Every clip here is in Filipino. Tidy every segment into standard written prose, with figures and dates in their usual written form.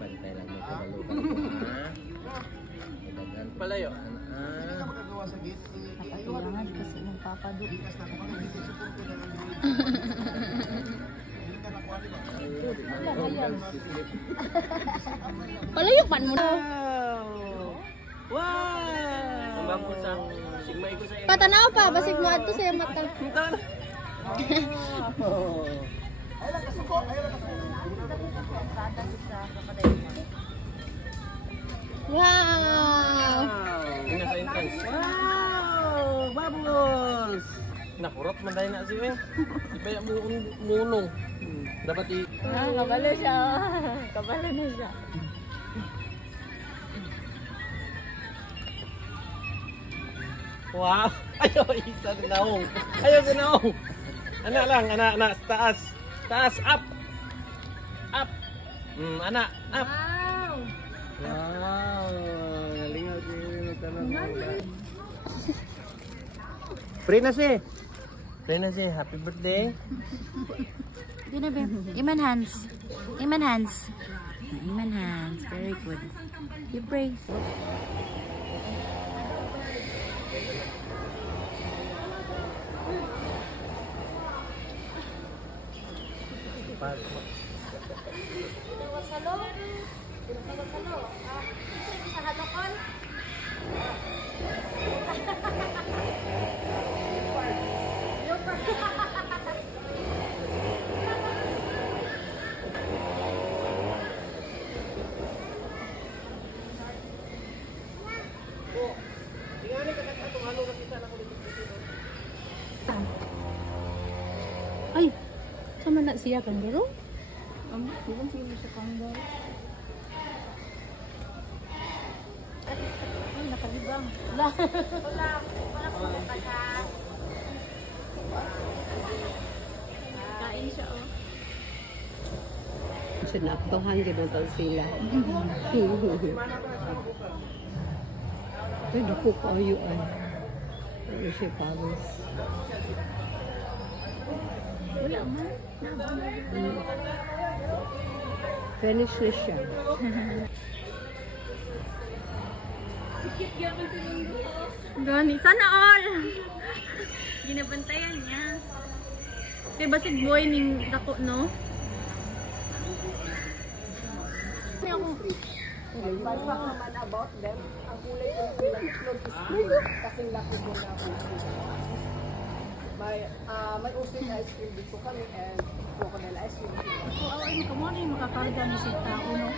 Bantay lang mo kabalukan. Palayo. Kailangan kasi ng papado. Palayupan mo na. Wow! Bangko sa sigmay ko sa iyo. Patanaw pa, basig mo ato sa mata. Wow! Tingnan sa entrance. Wow! Bubbles! Nakurot man tayo na siya. Di ba yung munong? Dapat Kabalo siya. Kabalo na siya. wow! Ayaw, isa na naong. Ayaw na naong. Anak lang, anak. Taas. Taas, up. Up. Anak, up. Wow! Wow! Nalingaw din. Pray na siya. Pray na siya. Happy birthday. Yun na ba? Iman hands. Iman hands. Iman hands. Very good. You pray. Ay, sama na siya kanggaro? Di ba siya sa kanggaro? Ay, nakalibang. Wala. Wala. Wala ko ka. Kain siya, oh. Sinaktohan, ginutol sila. Ay, naku kayo ay. Ano siya pawis? Wala man. Finish na siya. Gani, sana all! Ginabantayan niya. Kaya basig boy ning dako, no? May akong Fun fact naman about them, ang kulay ko ng pinag-itlog is blue. Kasing laki ko na may ostrich ice cream dito kami and crocodile ice cream. so, awin ko mo rin makakarga ni si tao, no?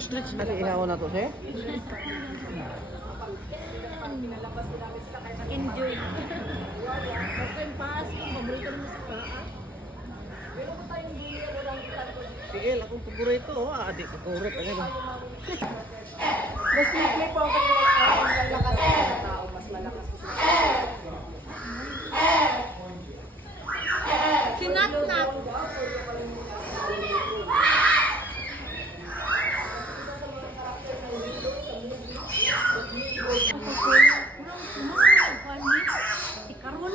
Stretch na ihaw na to, siya? Enjoy. Open pass, paborito naman sa paa. Sige, akong paborito. Adik ko kurot. Mas likely po ang kanilang lakas sa tao, mas malakas po sila. Sinat-nat. Ikaron.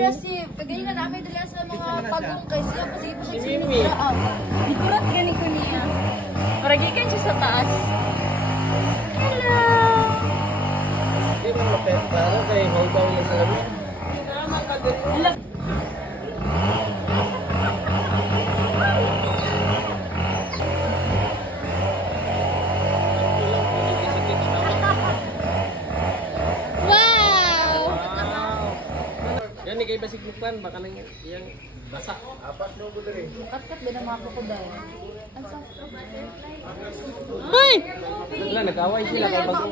Kasi kagaya na namin dala sa mga pagong kay siya kasi ito siya siniguraan. Ikurat gani ko niya. Paragikan siya sa taas. Hello! Hindi ba mapet para kay hold down na sa lamin? Yan ni kay basig muklan baka nang yang basa. Apat no ko diri. Kat-kat ba ng mga krokodile? Hoy! Wala nag-away sila kay bago.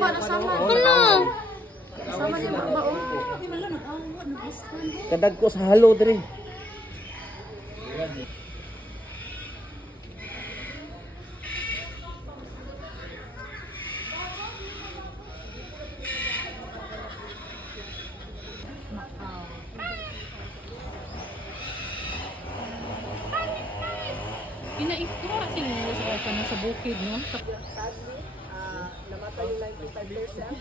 Hello! Sama niya mga bao. Wala nag-awa, nag-iskan. Kadag ko sa halo diri. ka na sa bukid, no? Sadly, namatay yung 95% and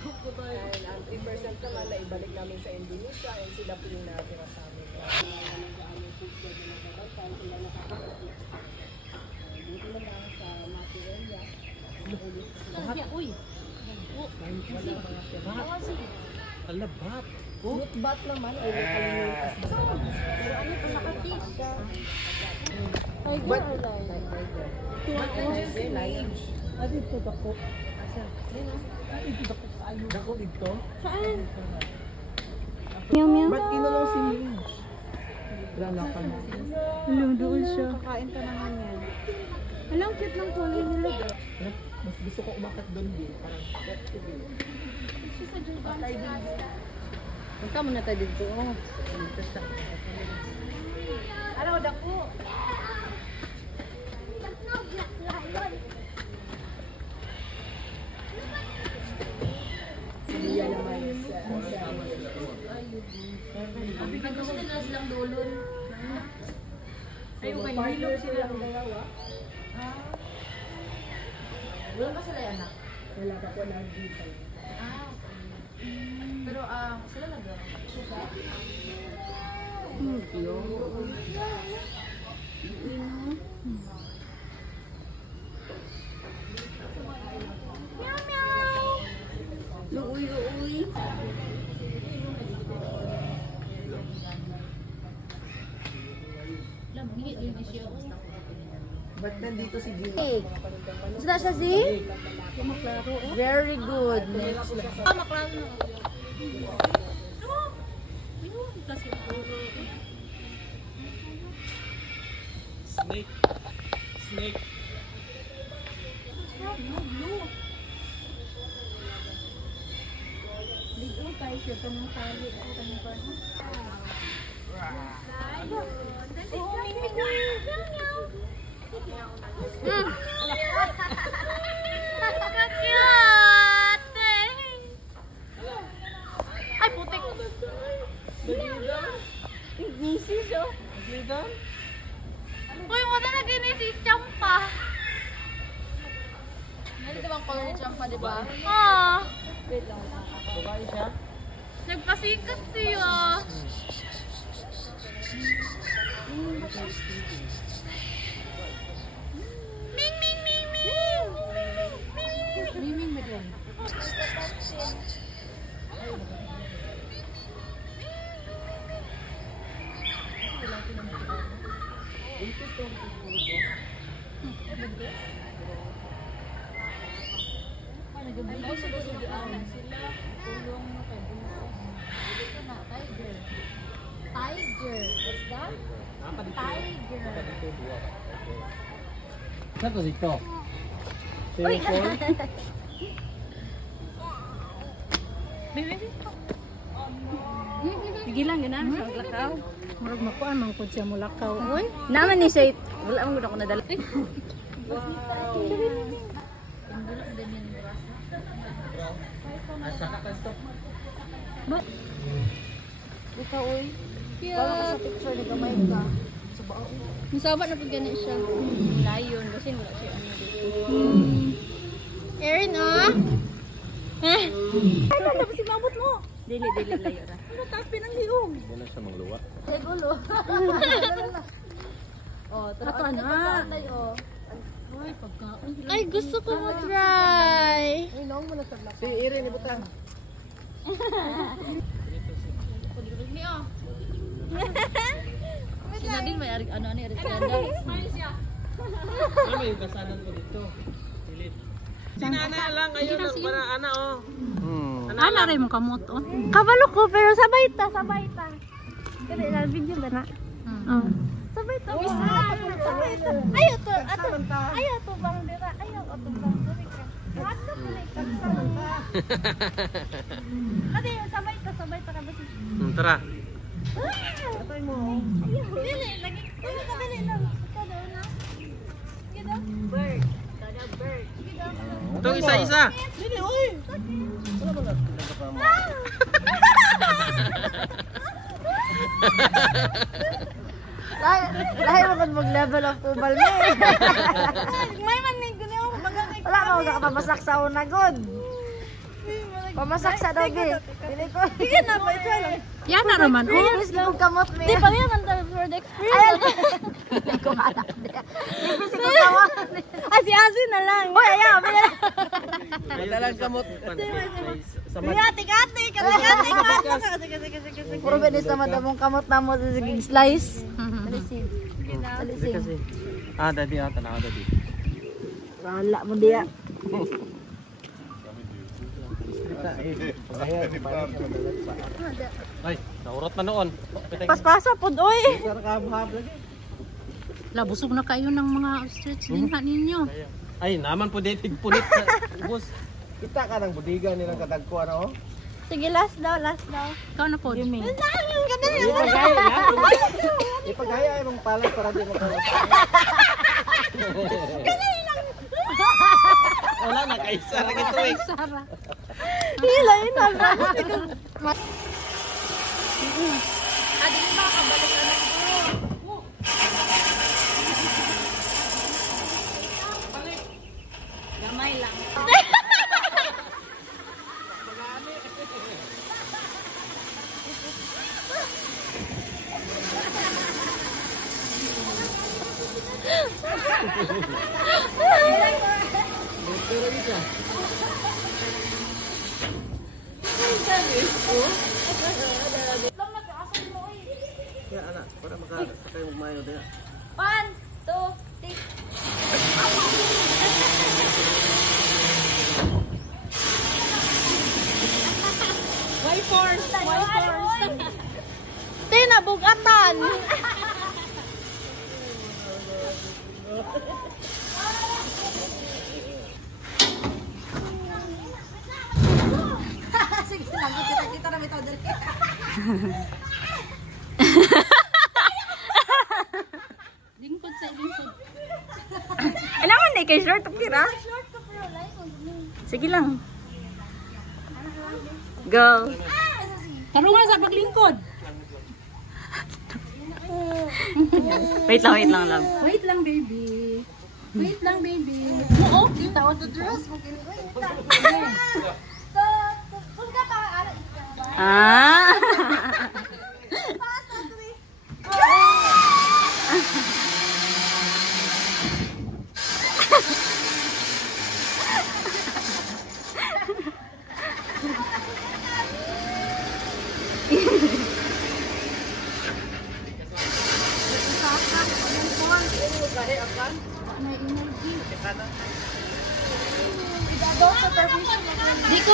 ang 3% naman na ibalik namin sa Indonesia and sila po yung nakatira sa amin. Uy. Alabat. Bat naman ay nakalimutas. Pero ano to nakatik? But, Dito dako. Dako dito. Saan? Meow meow. Ba't kinulong si Minge? Wala ka na. Alam, doon siya. Kakain ka naman yan. Alam, cute ng kulay nila. Mas gusto ko umakat doon din. Parang get to be. Punta muna tayo dito. Oh. Alam ko, dako. Yan naman is Ang gusto nila silang dulon. Ayaw kayo, partner hilog sila. silang dalawa. Wala ba sila anak? Wala pa po nag-dito. Pero sila nag-anak. Meow meow. Luuy. Ba't nandito si Gina? Hey. Gusto na siya si? Very good. Maklaro na. Snake. Snake. Ay, putik. Nisis, oh. Uy, wala na ginisis, champa. Ganito bang color ni champa, di ba? Babae siya. Nagpasikat siya. Ming, ming, ming, ming. Miming mo dyan. Tiger. What's that? Tiger. Saan to dito? Uy! Pigilan ka na sa lakaw. Murag makuan man pud siya mo lakaw. Oy. Naman ni siya. Wala mo ako nadala. Asa ka kanto? Ikaw, uy. Wala ka sa Cute. picture ni Gamay ka. Masaba na pag ganit siya. Lion. Kasi wala siya ano dito. Erin, ah? Ano na si mabot mo? Dili, layo na. Ano tapin ang liog? Wala siya mangluwa. Ay, gulo. Oh, Ato na. oh. Ay, pagkaon. Ay, gusto ko mo-try. Ay, naong mo na sa black. Si Irene ibutang. Niyo. Si Nadine may ano ni Aristianda. Ano yung kasanan ko dito? Pilit. Sinana lang ngayon ang para ana oh. Ana rin mo kamot oh. Kabalo ko pero sabay ta. Kaya na video ba na? Oh. Sabay ta. Sabay ta. Ayo to, Ayo to bang dira. Ayo to bang dira ka. Ano ko ni kakanta. Ate, sabay ta ka ba? Tara. Patay mo. Dili lagi. Dili lang. Kada na. Kada bird. Kada bird. Ito isa-isa. Dili oy. Wala ba lang? Lahi mo mag-level of tubal mo. May man Wala mo ka pamasak sa una good. Pamasak sa dobi. Dili ko. Sige na ba ito lang. Yan na naman. Please lang kamot me. Di pa yan man for the experience. Hindi ko alam. Please ko kawan. Si Asi na lang. Hoy, ayaw. Madalang kamot. Sa Ati-ati. Puro benis naman damong kamot na mo sa sigig slice. Alisig. Hindi kasi. Dadi tanaw dadi. Wala mo diya. Ay, naurot man noon. Paspasa pod oy. Labusog na kayo ng mga ostrich linha ninyo. Ay, naman po dito punit sa ubos. Kita ka ng budiga nilang katagko ano? Sige, last daw. Ikaw na po. Ipagaya ay mong palas para di mo kayo. Wala na kaisa ra gito eh. Hila ina. Gamay lang. Ya anak, para makasakay mo mayo diha. 1, 2, 3. Why force? Tinabugatan. Sige lang, kita na bitaw diri. Lingkod sa lingkod. Ano man di kay short kira? Sige lang. Go. Tarungan sa paglingkod. Wait lang love. Wait lang, baby. Wait lang, baby. Oo, kita o the dress. Ah. Di ko.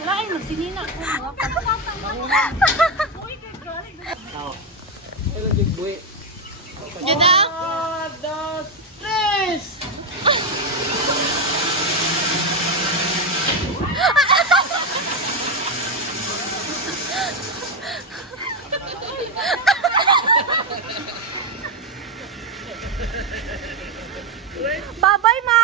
Wala ay magsinina ko. Pero jigbuhi. Ganda? Bye-bye, ma!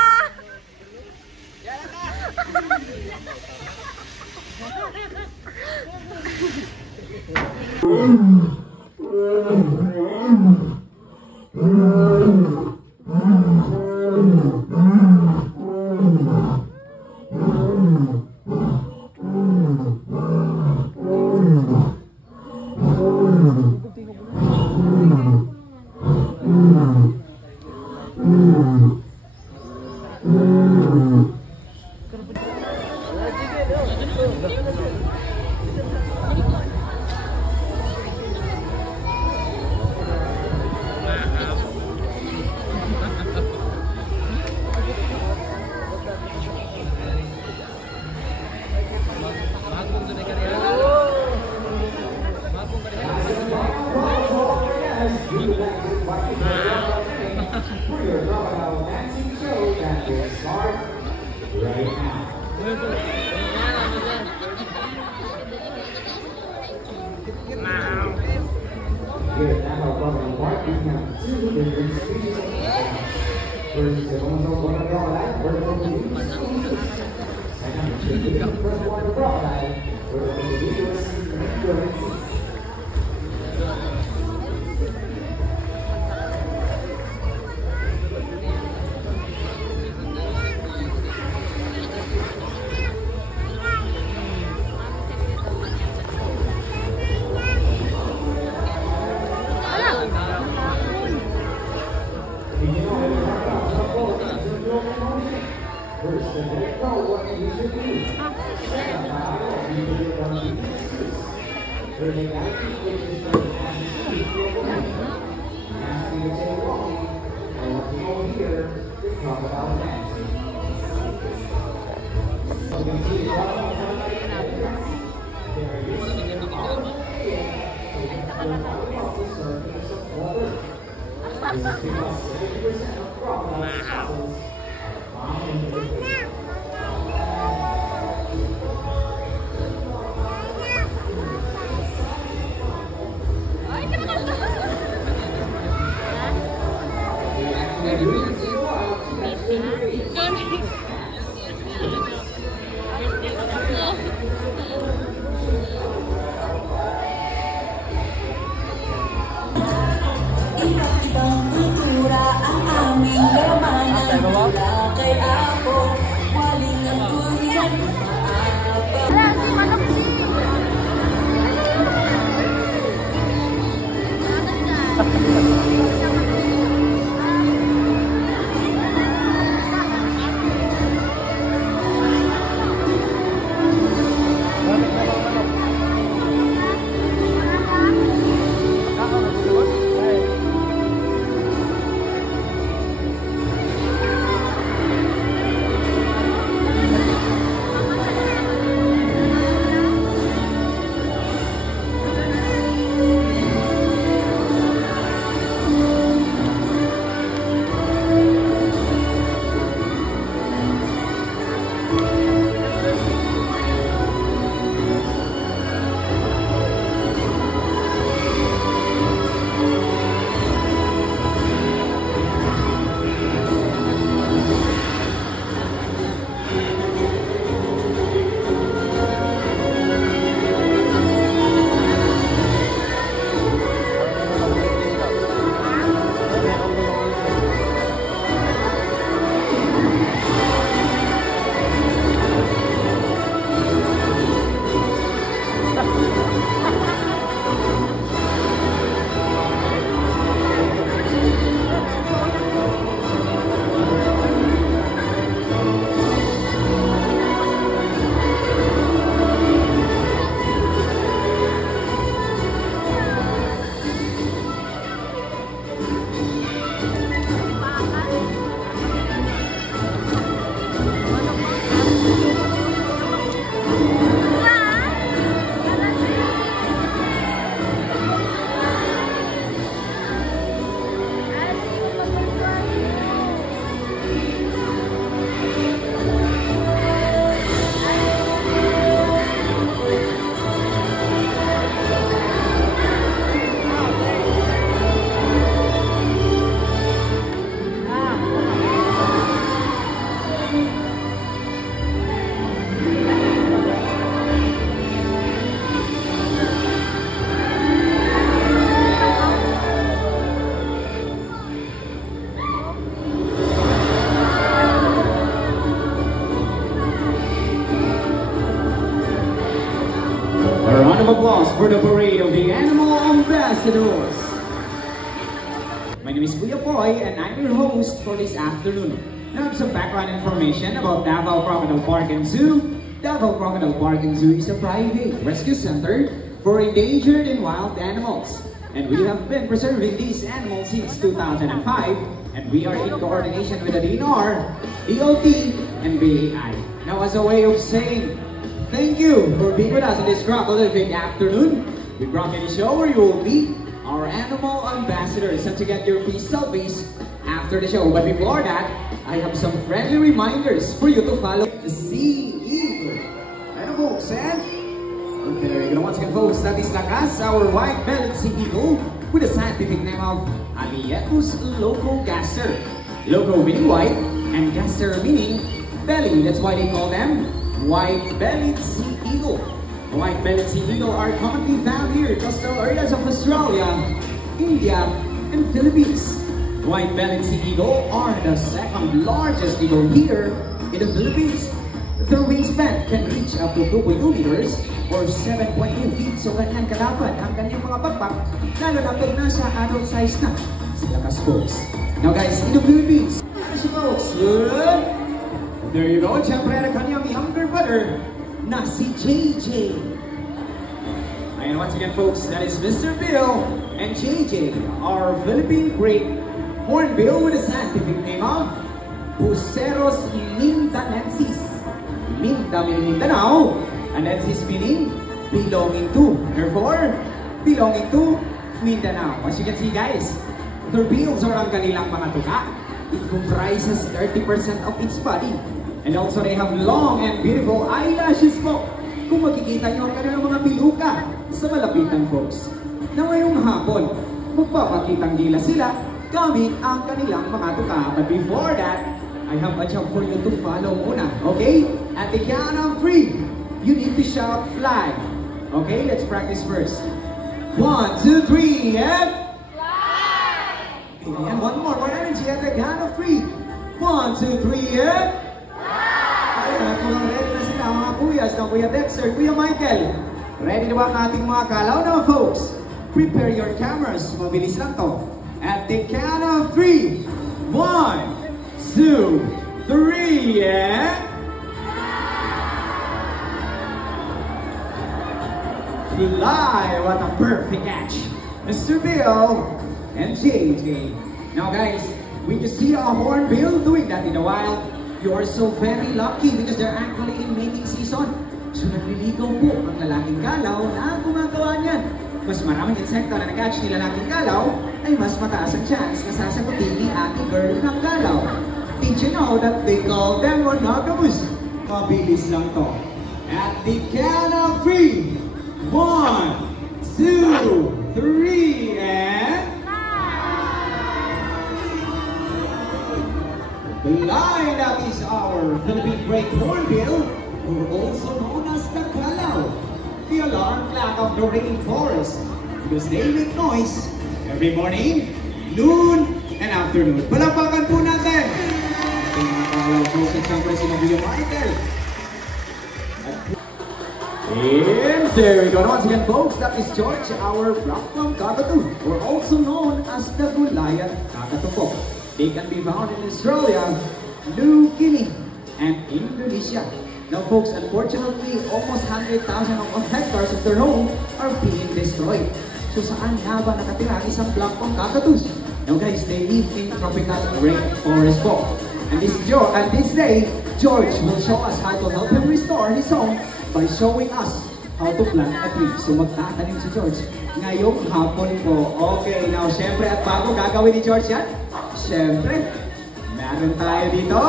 of applause for the parade of the Animal Ambassadors. My name is Kuya Poy and I'm your host for this afternoon. Now some background information about Davao Crocodile Park and Zoo. Davao Crocodile Park and Zoo is a private rescue center for endangered and wild animals. And we have been preserving these animals since 2005, and we are in coordination with the DNR, DOT, and BAI. Now as a way of saying thank you for being with us on this crocodilific afternoon, we brought you the show where you will meet our animal ambassadors and to get your free selfies after the show. But before that, I have some friendly reminders for you to follow the Sea Eagle. Ano folks, there you go. Once again folks, that is Lakas, our white-bellied sea eagle with the scientific name of Alietus locogaster. Loco meaning white and gaster meaning belly. That's why they call them white-bellied sea eagle. The white-bellied sea eagle are commonly found here in coastal areas of Australia, India, and Philippines. The white-bellied sea eagle are the second largest eagle here in the Philippines. Their wingspan can reach up to 2.2 meters or 7.8 feet. So ganyan kalaban ang kanyang mga bakbak, lalo na pag nasa adult size na sila kas folks. Now guys, in the Philippines, folks, good. There you go. Siyempre, ang kanyang younger brother na si JJ. And once again, folks, that is Mr. Bill and JJ, our Philippine great hornbill with a scientific name of Buceros mindanensis. Minda meaning Mindanao, and Nensis meaning belonging to. Therefore, belonging to Mindanao. As you can see, guys, their bills are ang kanilang mga tuka. It comprises 30% of its body. And also they have long and beautiful eyelashes po. Kung makikita nyo ang kanilang mga piluka sa malapitan, folks. Na ngayong hapon, magpapakitang gila sila gamit ang kanilang mga tuka. But before that, I have a job for you to follow muna. Okay? At the count of 3, you need to shout fly. Okay? Let's practice first. 1, 2, 3, and fly! And one more energy at the count of 3. 1, 2, 3, and at mukhang ready na sila mga kuyas ng Kuya Dexter, Kuya Michael. Ready na ba ang ating mga kalaw na, folks? Prepare your cameras. Mabilis lang to. At the count of 3. 1, 2, 3, and fly! What a perfect catch, Mr. Bill and JJ. Now, guys, when you see a hornbill doing that in the wild, you are so very lucky because they're actually in mating season. So nagliligaw po ang lalaking kalaw na gumagawa niyan. Mas maraming insekto na nag-catch ni lalaking kalaw, ay mas mataas ang chance na sasagutin ni ate girl ng kalaw. Did you know that they call them monogamous? Mabilis lang to. At the count of 3. 1, 2, 3, and the lion, that is our Philippine great hornbill, or also known as the kalaw, the alarm clock of the rainforest, because they make noise every morning, noon, and afternoon. Palakpakan po natin! Ating mga kalaw po sa siyempre si Kuya Michael. And there we go. Once again, folks, that is George, our black plum cockatoo, or also known as the Goliath cockatoo. They can be found in Australia, New Guinea, and Indonesia. Now, folks, unfortunately, almost 100,000 of hectares of their home are being destroyed. So, saan nga ba nakatira ang isang black plum cockatoos? Now, guys, they live in tropical rainforest po. And this day, George will show us how to help him restore his home by showing us how to plant a tree. So magtatanim si George ngayong hapon po. Okay, now syempre at bago gagawin ni George yan, syempre, meron tayo dito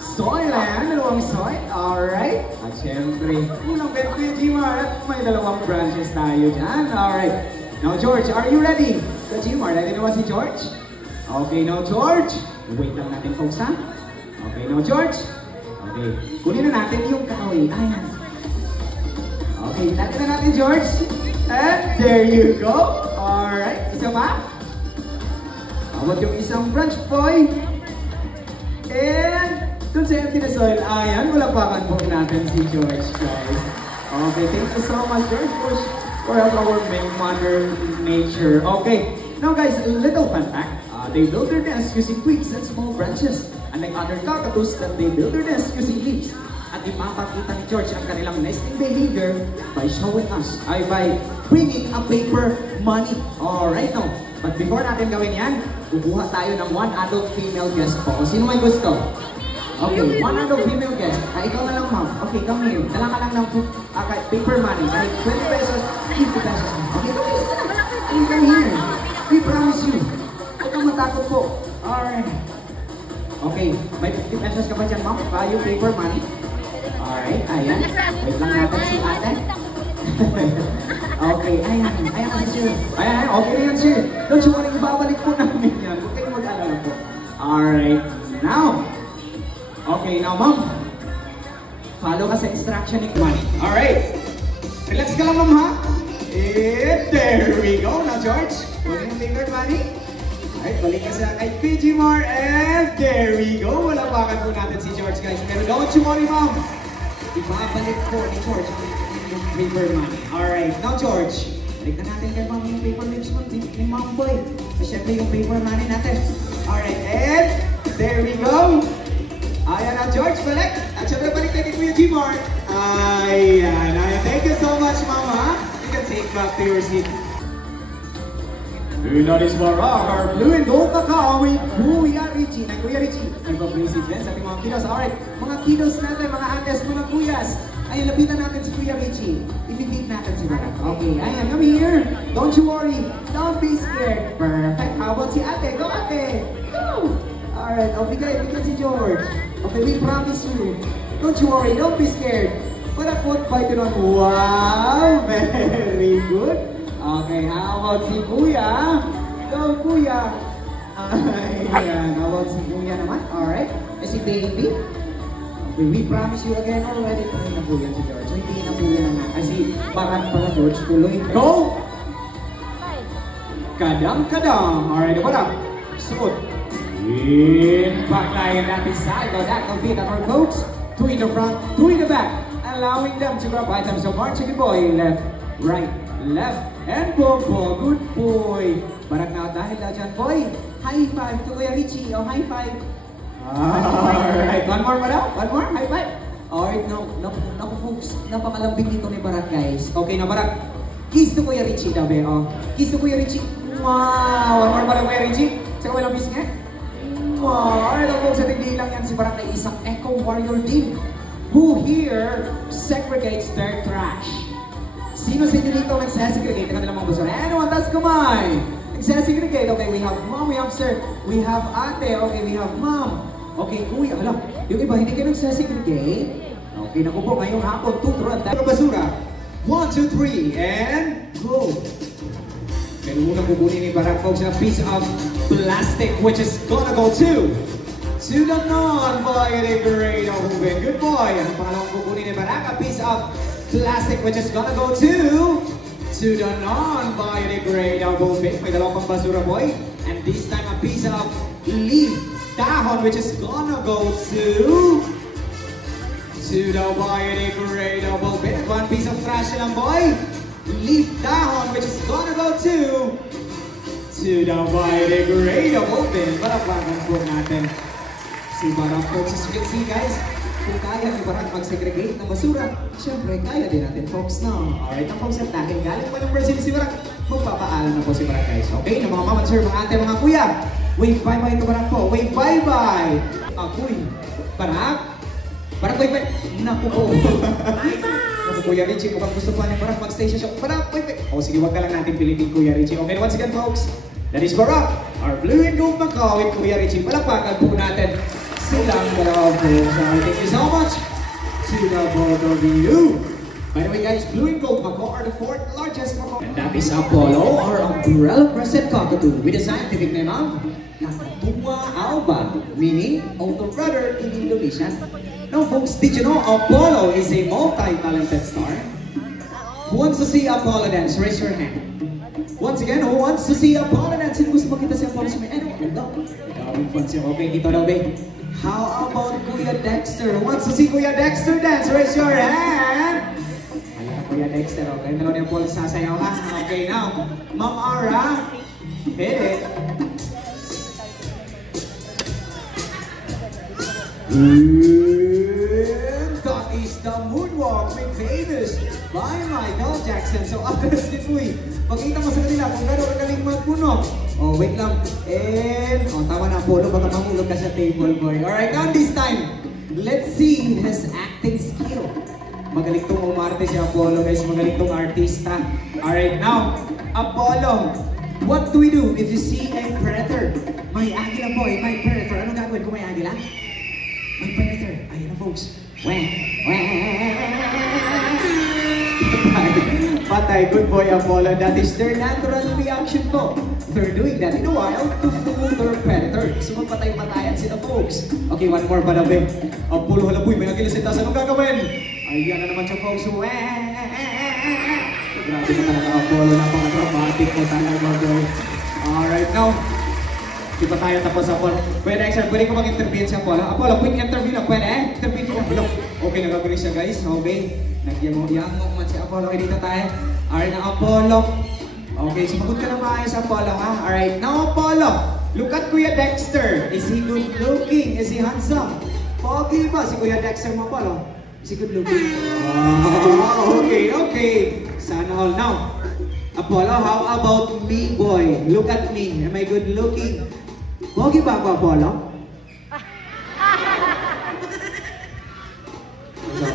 soil, dalawang soil. Alright, at syempre, unang bet ko yung Gmar at may dalawang branches tayo dyan. Alright, now George, are you ready? So Gmar, ready na ba si George? Okay, now George, wait lang natin folks ha. Okay, now George. Okay, kunin na natin yung kahoy. Ayan. Okay, natin na natin George. And there you go. Alright, isa pa. Awat yung isang branch boy. And dun sa empty na soil, ayan, malakpakan po natin si George, guys. Okay, thank you so much, George, for our Mother Nature. Okay, now guys, a little fun fact. They build their nest using twigs and small branches. Unlike other cockatoos that they build their nest using leaves. At ipapakita ni George ang kanilang nesting behavior by showing us, by bringing a paper money. Alright, no? But before natin gawin yan, kukuha tayo ng one adult female guest po. Sino may gusto? Okay, one adult female guest. Ikaw na lang, ma'am. Okay, come here. Dala ka lang ng paper money. Kahit 20 pesos, 50 pesos. Okay, come here. We promise you. Huwag kang matakot po. Alright. Okay, may 50 pesos ka pa dyan, ma'am? Yung paper money? Alright, ayan. Wait lang natin si ate. Okay, ayan. Ayan kasi sir. Ayan, okay na yan sir. Don't you worry, ibabalik po namin yan. Huwag kayong mag-alala po. Alright, now. Okay, now ma'am. Follow ka sa instruction ni money. Alright. Relax ka lang ma'am ha. And there we go. Now George, kunin yung paper money. Alright, balik ka sa kay PG Mar. And there we go. Walapakan po natin si George guys. Pero don't you worry ma'am. Ibabalik po ni George yung paper money. Alright, now George, balik na natin kay ma'am yung paper lips mo ni ma'am boy. Siyempre yung paper money natin. Alright, and there we go. Ayan na George, Kuya G-Mart. Ayan. Thank you so much, Mama. You can take back to your seat. That is Barak, our blue and gold kakao with Kuya Richie. Na Kuya Richie, nagpa-bracelet din sa ating mga kiddos. Alright, mga kiddos natin, mga ates, mga kuyas. Ay, lapitan natin si Kuya Richie. I-feed natin si Barak. Okay, ayan, come here. Don't you worry. Don't be scared. Perfect. How about si ate? Go ate. Go. Alright, bigay si George. Okay, we promise you. Don't you worry. Don't be scared. Barak won't bite it on. Wow, very good. Okay, how about si Kuya? Go, Kuya. Ayan, how about si Kuya naman? Alright. Si baby? Okay, we promise you again already. Hindi na po yan si George. Hindi na po yan na. Kasi parang pala George tuloy. Go! Kadang-kadang. Alright, what up? Suot. Impact line natin sa ito. That complete our coach. Two in the front, two in the back. Allowing them to grab items. So marching boy, left, right, left. And Bobo, good boy. Barak na dahil dyan, boy. High five to Kuya Richie. Oh, high five. Alright, one more ba daw? One more? High five. Alright, naku folks, napakalambing nito ni Barak, guys. Okay na, Barak. Kiss to Kuya Richie daw, be. Oh. Kiss to Kuya Richie. Wow! One more ba daw, Kuya Richie? Sa kawalang kiss nga? Wow! Alright, folks, sa tigdi lang yan si Barak na isang Echo Warrior din. Who here segregates their trash? Sino sa inyo dito nagsasegregate ng kanilang mga basura? Anyone, taas kamay! Nagsasegregate. Okay, we have mom, we have sir, we have ate, okay, we have mom. Okay, kuya, alam, yung iba hindi kayo nagsasegregate. Okay, naku po, ngayong hapon, tuturuan tayo basura. 1, 2, 3, and go! Pero unang kukunin ni Barak, folks, a piece of plastic which is gonna go to the non-biodegradable bin. Good boy! Ang pangalawang kukunin ni Barak, a piece of plastic which is gonna go to the non-biodegradable bin. May dalawang pang basura, boy. And this time a piece of leaf dahon which is gonna go to the biodegradable bin. And one piece of trash lang, boy. Leaf dahon which is gonna go to the biodegradable bin. Palakpakan po natin si Barak, folks. As you can see, guys, kung kaya ni Barak mag-segregate ng basura, syempre, kaya din natin, folks, no? Alright, ang folks, at dahil galing pa ng Brazil si Barak, magpapaalam na po si Barak, guys. Okay, na mga mama, sir, mga ate, mga kuya, wave bye-bye to Barak po. Wave bye-bye! Ako'y, Barak? Barak, wave-bye! Naku po! Naku, Kuya Richie, mukhang gusto pa ni Barak mag-stay siya. Barak, wave-bye! O, sige, wag ka lang natin pilitin, Kuya Richie. Okay, once again, folks, that is Barak, our blue and gold Macau with Kuya Richie. Palakpakan po natin silang dalawa po. So, thank you so much to the both of you. By the way, guys, blue and gold Macau are the 4th largest Macau. And that is Apollo, our umbrella crescent cockatoo, with the scientific name of Nakatuwa Alba, meaning older brother in Indonesian. Now, folks, did you know Apollo is a multi-talented star? Who wants to see Apollo dance? Raise your hand. Once again, who wants to see Apollo dance? Sino gusto makita si Apollo sa may ano? Okay, dito daw, babe. How about Kuya Dexter? Who wants to see Kuya Dexter dance? Raise your hand! Ayan na Kuya Dexter, okay? Dalawa niya po sasayaw, ha? Okay, now, Ma'am Ara, hit it! And that is the moonwalk with Davis by Michael Jackson. So, after this week, pakita mo sa kanila kung gano'n kagaling magpuno. Oh, wait lang. And, oh, tama na, Apollo. Baka mahulog ka sa table, boy. Alright, now this time, let's see his acting skill. Magaling tong umarte si Apollo, guys. Magaling tong artista. Alright, now, Apollo, what do we do if you see a predator? May agila, boy. May predator. Anong gagawin kung may agila? May predator. Ayun na, folks. Patay, good boy, Apollo. That is their natural reaction po. They're doing that in a while to fool their predator. So magpatay-patayan sila, folks. Okay, one more pa na, babe. Apollo, halaboy, may nagilas ito. Anong gagawin? Ayan na naman siya, folks. Grabe na talaga, Apollo. Napaka-dramatic mo talaga, boy. Alright, now, di pa tayo tapos, Apollo. Pwede, Exxon, pwede ko mag-intervene si Apollo. Apollo, quick interview lang. Pwede, eh? Intervene ko. Okay, nagagawin siya, guys. Okay. Nagyan mo man si Apollo. Okay, dito tayo. Alright, na Apollo. Okay, sumagot ka na maayos, Apollo, ha? Alright, now, Apollo. Look at Kuya Dexter. Is he good looking? Is he handsome? Pogi ba si Kuya Dexter mo, Apollo? Is he good looking? Oh, okay. Sana all. Now, Apollo, how about me, boy? Look at me. Am I good looking? Pogi ba ako, Apollo?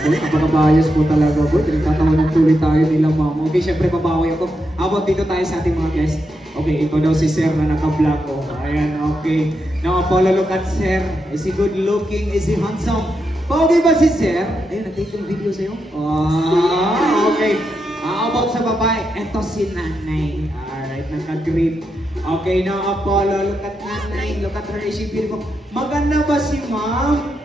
Napaka-bias po talaga po. Pinagtatawanan tuloy tayo nila, ma'am. Okay, syempre babawi ako. How about dito tayo sa ating mga guests? Okay, ito daw si Sir na naka-vlog. Oh, ayan, okay. Now, Apollo, look at Sir. Is he good looking? Is he handsome? Pogi ba si Sir? Ayun, nag-take yung video sa'yo. Oh, okay. How about sa babae? Ito si Nanay. Alright, naka-green. Okay, now Apollo, look at Nanay. Look at her. Is she beautiful? Maganda ba si Ma'am?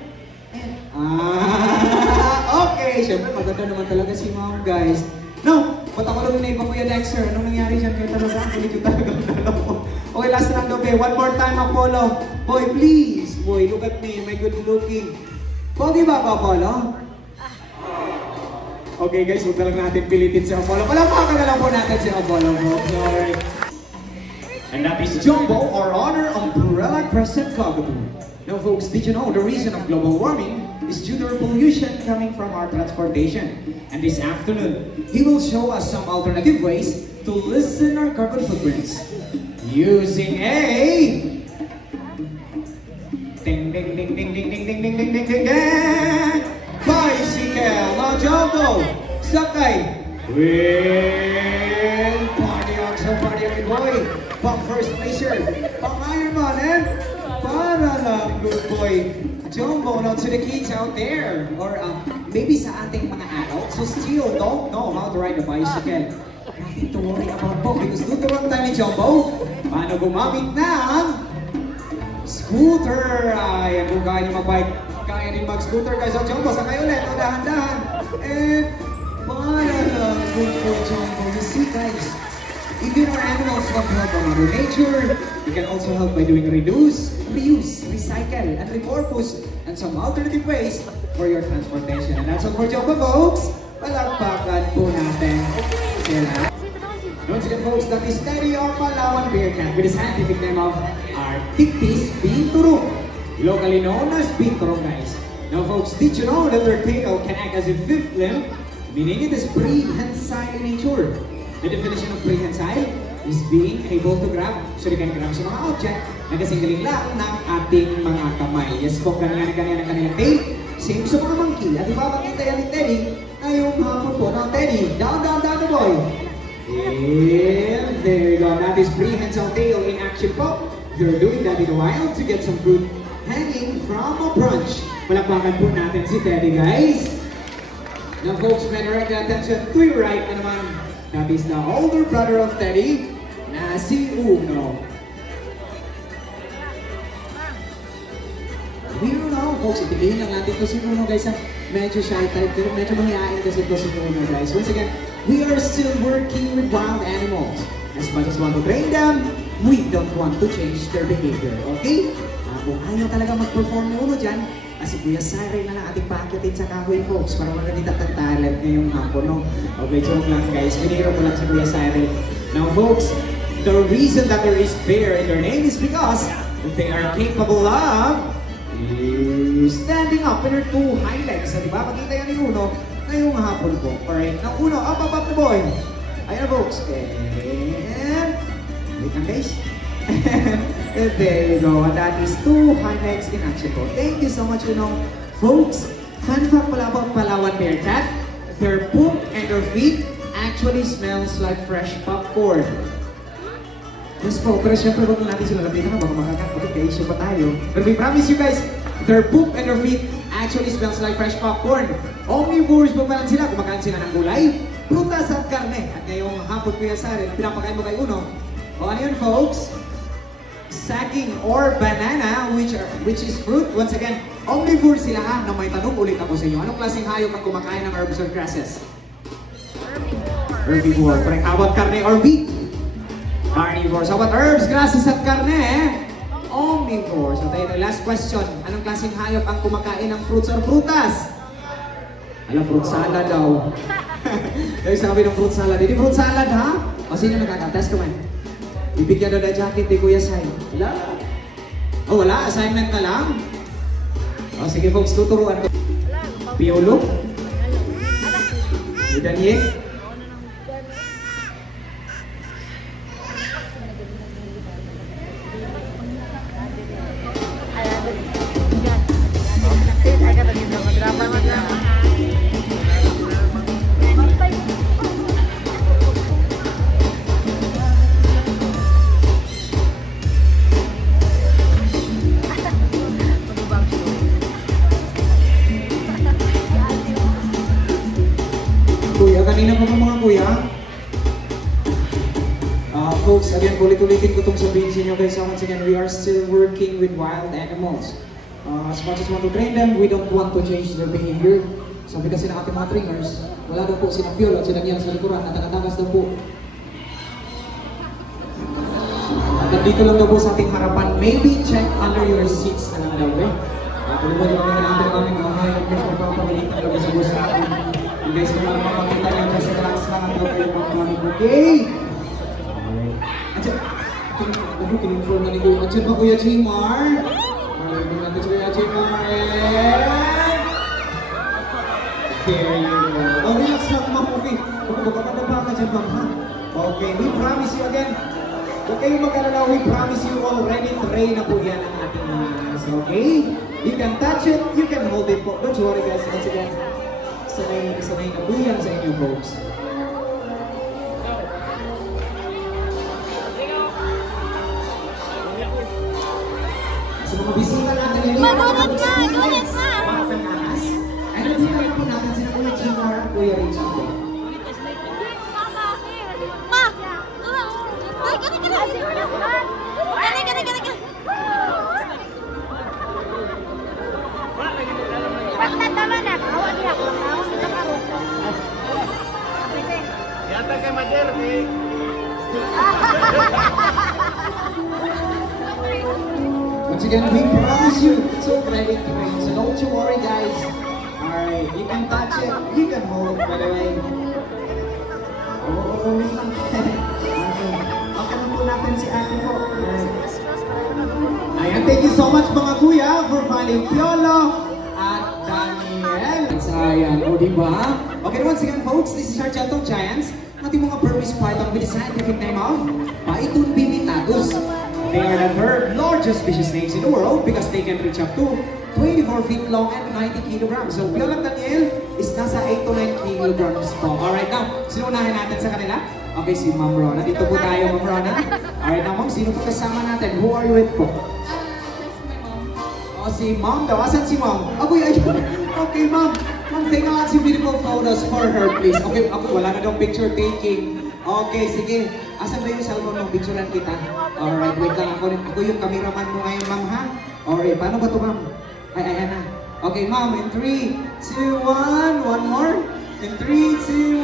Okay. Siyempre, maganda naman talaga si Ma'am, guys. No, ba't ako lang na-iba Kuya Dexter? Anong nangyari dyan? Kaya talaga, kulit yung talaga naloko. Okay, last round, okay. One more time, Apollo. Boy, please. Boy, look at me. Am I good looking? Pogi ba ako, Apollo? Okay, guys, huwag na lang natin pilitin si Apollo. Palamakan na lang po natin si Apollo. Sorry. And that is Jumbo, our honor umbrella crescent cockatoo. Now, folks, did you know the reason of global warming is due to pollution coming from our transportation? And this afternoon, he will show us some alternative ways to lessen our carbon footprints using a ding ding ding ding ding ding ding ding ding ding ding ding bicycle. Now, Jumbo, sakay with party on, so party on, boy. Pang first placer, pang Ironman, and para lang, good boy. Jumbo, now to the kids out there, or maybe sa ating mga adults who still don't know how to ride a bicycle. Nothing to worry about po, because tuturuan tayo ni Jumbo paano gumamit ng scooter. Ay, kung kaya niyo mag-bike, kaya rin mag-scooter. Guys, so Jumbo, sakay ulit, o dahan-dahan. And para lang, good boy, Jumbo. You see, guys, even our animals love to help Mother Nature. We can also help by doing reduce, reuse, recycle, and repurpose, and some alternative ways for your transportation. And that's all for Jumbo, folks. Palakpakan po natin sila. Once again, folks, that is Teddy or Palawan Bear Cat with the scientific name of Arctictis binturong, locally known as binturong, guys. Now, folks, did you know that their tail can act as a fifth limb, meaning it is prehensile in nature? The definition of prehensile is being able to grab. So, they can grab sa mga object na kasinggaling lang ng ating mga kamay. Yes po, kanina ang kanilang tail. Same sa mga monkey. At ipapakita yan ni Teddy na yung hapon po ng Teddy. Down, down, down, boy. And there you go. That is prehensile tail in action po. They're doing that in the wild to get some fruit hanging from a branch. Palakpakan po natin si Teddy, guys. Now, folks, may direct attention to your right na naman. That is the older brother of Teddy, na si Uno. Uno na, folks. Ipilihin lang natin ito si Uno, guys. Medyo shy type, pero medyo mahihain kasi ito si Uno, guys. Once again, we are still working with wild animals. As much as want to train them, we don't want to change their behavior, okay? Kung ayaw talaga mag-perform ni Uno dyan, kasi Kuya Cyril na lang ating paakyatin sa kahoy, folks, para magandita ng talent ngayong hapon, no? Okay, joke lang, guys. Pinihiro ko lang sa Kuya Cyril. Now, folks, the reason that there is bear in their name is because they are capable of standing up in their two hind legs. So, diba? Pakita yan ni Uno ngayong hapon po. Alright, now Uno, up the boy. Ayan, folks. And wait lang, guys. And there you go. And that is two hind legs in action po. Thank you so much, Uno. Folks, fun fact pala about Palawan Bearcat, their poop and their feet actually smells like fresh popcorn. Yes po, pero syempre huwag natin sila lapitan na baka makakapagod kaya issue pa tayo. But we promise you guys, their poop and their feet actually smells like fresh popcorn. Omnivores po pala sila, kumakain sila ng gulay, prutas at karne. At ngayong hapon Kuya Cyril, pinapakain mo kay Uno. O ano yun, folks? Saging or banana, which is fruit. Once again, omnivore sila ha, na may tanong ulit ako sa inyo. Anong klaseng hayop ang kumakain ng herbs or grasses? Herbivore. Correct. How about karne or wheat? Carnivore. So what herbs, grasses at karne? Omnivore. So tayo last question. Anong klaseng hayop ang kumakain ng fruits or prutas? Alam, fruit salad daw. Dahil sabi ng fruit salad. Hindi fruit salad ha? O sino nagkakatas ka man? Bibigyan daw na jacket ni Kuya Sai. Wala. Oh, wala. Assignment na lang. O sige folks, tuturuan ko. Piolo? With Daniel. Kuya, kanina pa mga kuya. Folks, again, ulit-ulitin ko itong sabihin sa inyo guys. Once again, we are still working with wild animals. As much as we want to train them, we don't want to change their behavior. Sabi kasi ng ating mga trainers, wala daw po sinang Piolo at sinang yan sa likuran at nakatakas daw po. At dito lang daw po sa ating harapan, maybe check under your seats na lang daw eh. Tulungan yung mga natin ng aming kahay at guys, magpapagalitan daw sa busa natin. And guys, kung mga makakita nyo, just relax lang daw kayo pagkakamit. Okay? Andiyan, kininform na ni Kuya. Andiyan ba Kuya Jmar? Marinig natin si Kuya Jmar. There you go. Oh, relax lang ma'am. Okay. Baka ka dyan ma'am ha? Okay, we promise you again. Huwag kayong mag-alala, we promise you already train na po yan ang ating mga anas. Okay? You can touch it, you can hold it po. Don't worry guys, once again. Sanay na po yan sa inyo folks. Sa mga bisita natin ngayon, Magulat na! mga anas. Ay, nandito na po natin sila Kuya Jmar at Kuya Richard po. Ma! Ay, gani! Pagtatama na, kawa niya ko. Kawa sila karuto. Yata kay Mader, eh. Once again, we promise you, it's already trained. So don't you worry guys. Alright, you can touch it, you can hold it by the way. Oo, wait lang. Pakaroon po natin si Ate po. Ayan, thank you so much mga kuya for finding Piolo at Daniel. Ayan, o diba? Okay, once again folks, this is our Gentle Giants. Ating mga Burmese python with the scientific name of Python vividatus. They are the third largest species names in the world because they can reach up to 24 feet long and 90 kilograms. So, Piolo at Daniel is nasa 8 to 9 kilograms po. Alright, now, sino unahin natin sa kanila? Okay, si Ma'am Rona. Dito po tayo, Ma'am Rona. Alright, now, Ma'am, sino po kasama natin? Who are you with po? Oh, si Ma'am daw. Asan si Ma'am? Agoy, ayun. Okay, Ma'am. Ma'am, take out some beautiful photos for her, please. Okay, ako, wala na daw picture taking. Okay, sige. Asan ba yung cellphone mo? Picturean kita. Alright, wait lang ako. Ako yung cameraman mo ngayon, Ma'am, ha? Alright, paano ba ito, Ma'am? Ay, ayan na. Okay, Ma'am, in 3, 2, 1. One more. In 3, 2,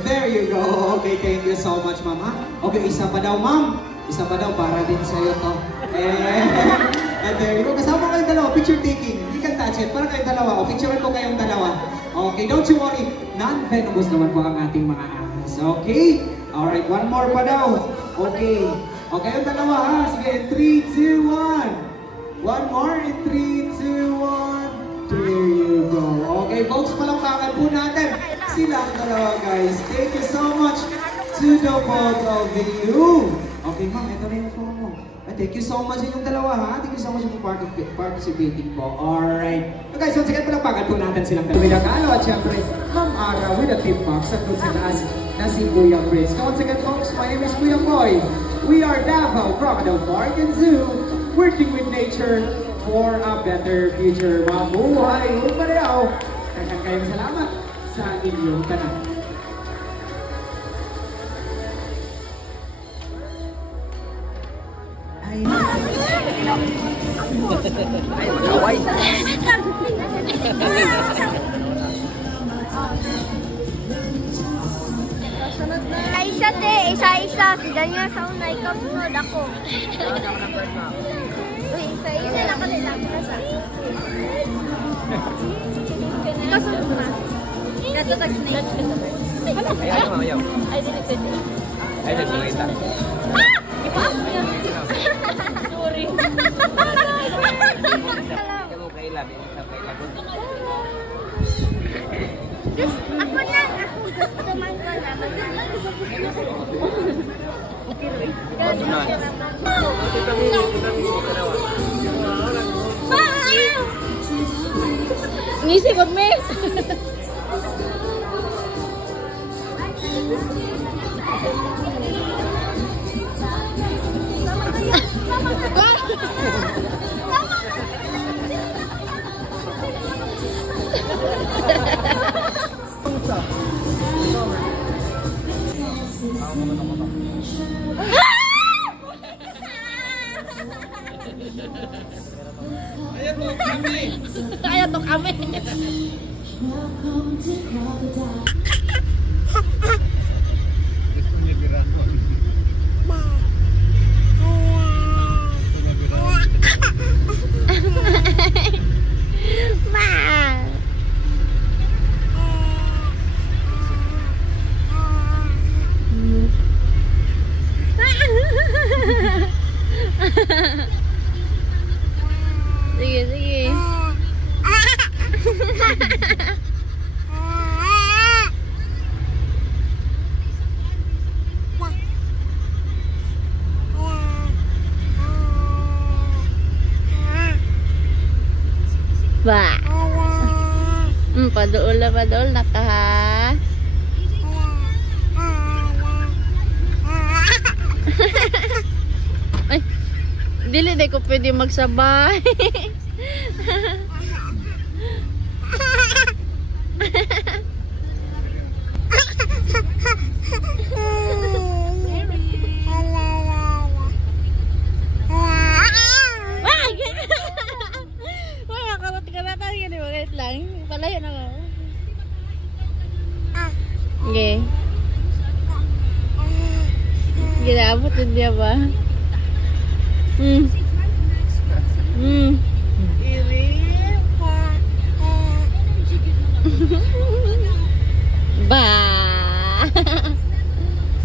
1. There you go. Okay, thank you so much, Ma'am, ha? Okay, isa pa daw, Ma'am. Isa pa daw, para din sa'yo to. And there you go. Kasama kayong dalawa, picture taking. You can touch it. Para kayong dalawa. O, picturean ko kayong dalawa. Okay, don't you worry. Non-venomous naman po ang ating mga ahas. Okay? Alright, one more pa daw. Okay. Okay, yung dalawa ha. Sige, in 3, 2, 1. One more in 3, 2, 1. There you go. Okay, folks, palakpakan po natin sila ang dalawa, guys. Thank you so much to the both of you. Okay, ma'am, ito na yung phone mo. Thank you so much inyong dalawa, ha? Thank you so much for participating po. Alright. So guys, once again, palakpakan po natin silang dalawa. With Akalo at syempre, Ma'am Ara with a tip box at doon sa taas na si Kuya Fritz. So once again, folks, my name is Kuya Boy. We are Davao Crocodile Park and Zoo, working with nature for a better future. Mabuhay! Upareaw! Daghang kayong salamat sa inyong tanan. Ay, magaway. Isa te, isa-isa. Si Daniel sa una, ikaw sunod ako. Uy, isa-isa lang kasi lang. Ikaw sunod na. Katutag snake. Ayaw, ayaw. Ay, dinagpiti. Ay, nagsalita. Ah! Ipa? Sorry. Kamu kailan, sa kailan. Ako na. Ako gusto man ko na. Ngisi wag me. Kaya to kami. Sige, sige. Ba. Padool na ka ha. Ay, dili na ko pwede magsabay. Wait lang, palayo na ako. Okay. Ginabot din niya ba? Ba.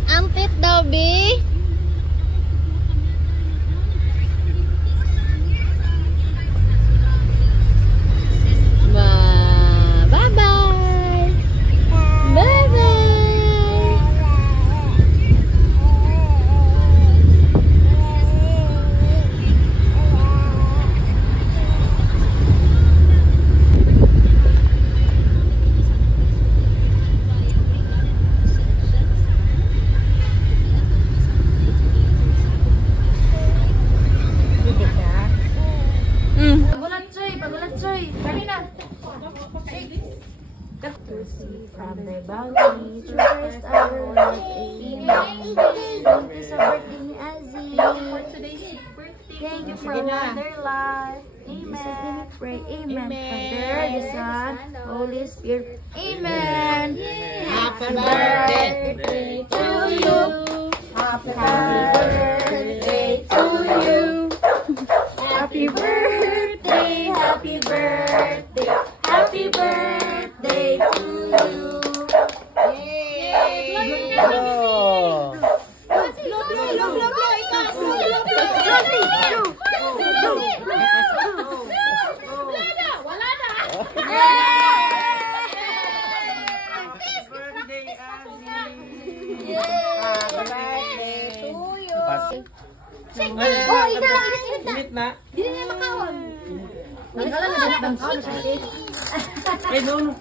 Ampit daw, Bi. From the bounty to first our life. Amen. Thank you sa birthday ni Azzy. For today's birthday. Thank you for another life. Amen. In Jesus' name we pray. Amen. Father, the Son, Holy Spirit. Amen. Happy birthday to you. Happy birthday to you. Happy birthday. Happy birthday. Happy birthday to you. Init na. Dili na makawag. Nagkala na ganap ang sound sa Eh, no.